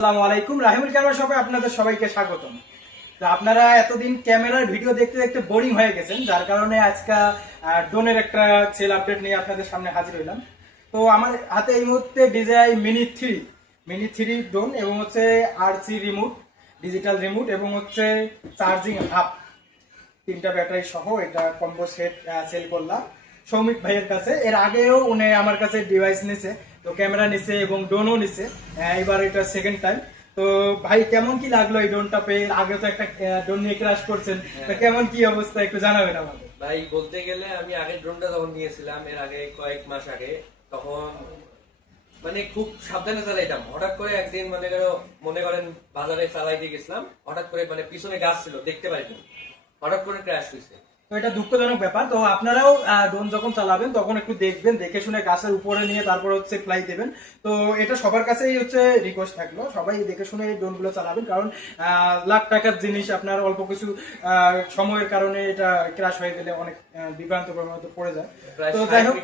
আসসালামু আলাইকুম, রাহিমুল ক্যামেরা শপে আপনাদের সবাইকে স্বাগতম। তো আপনারা এতদিন ক্যামেরার ভিডিও দেখতে দেখতে বোরিং হয়ে গেছেন, যার কারণে আজকে ড্রোনের একটা সেল আপডেট নিয়ে আপনাদের সামনে হাজির হইলাম। তো আমার হাতে এই মুহূর্তে DJI মিনি 3 ড্রোন এবং হচ্ছে RC রিমোট, ডিজিটাল রিমোট এবং হচ্ছে চার্জিং হাব, 3টা ব্যাটারি সহ এটা কম্বো সেট সেল করলাম সৌমিক ভাইয়ের কাছে। এর আগেও উনি আমার কাছে ডিভাইস নিছে, তো ক্যামেরা নিছে এবং ড্রোনও নিছে, এবার এটা সেকেন্ড টাইম। তো ভাই কেমন কি লাগলো এই ড্রোনটা পেয়ে? আগে তো একটা ড্রোন নিয়ে ক্রাশ করছেন, তো কেমন কি অবস্থা একটু জানাবেন আমাকে। ভাই বলতে গেলে আমি আগের ড্রোনটা যখন নিয়েছিলাম এর আগে কয়েক মাস আগে, তখন মানে খুব সাবধানে চালাইতাম। হঠাৎ করে একদিন মনে করেন বাজারে চালাইতে গেছিলাম, হঠাৎ করে মানে পিছনে গাছ ছিল দেখতে পাইনি, হঠাৎ করে ক্র্যাশ হয়েছে। তো এটা দুঃখজনক ব্যাপার। তো আপনারাও ড্রোন যখন চালাবেন তখন একটু দেখবেন, দেখে শুনে গাছের উপরে নিয়ে তারপর হচ্ছে ফ্লাই দেবেন। তো এটা সবার কাছেই হচ্ছে রিকোয়েস্ট থাকলো, সবাই দেখে শুনে এই ড্রোন গুলো চালাবেন, কারণ লাখ টাকার জিনিস আপনার অল্প কিছু সময়ের কারণে এটা ক্র্যাশ হয়ে গেলে অনেক বিভ্রান্ত পড়ে যায়। তো যাই হোক,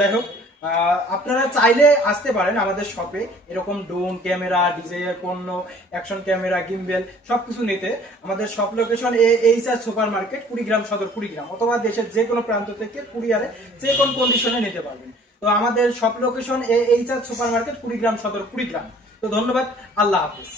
যাই হোক, আপনারা চাইলে আসতে পারেন আমাদের শপে এরকম ড্রোন ক্যামেরা, ডিজেআই পণ্য, অ্যাকশন ক্যামেরা, গিম্বেল সবকিছু নিতে। আমাদের shop location HR super market, Kurigram সদর, কুড়িগ্রাম, অথবা দেশের যে কোনো প্রান্ত থেকে কুরিয়ারে যে কোনো কন্ডিশনে নিতে পারবেন। তো আমাদের shop location HR super market, Kurigram সদর, কুড়িগ্রাম। তো ধন্যবাদ, আল্লাহ হাফিজ।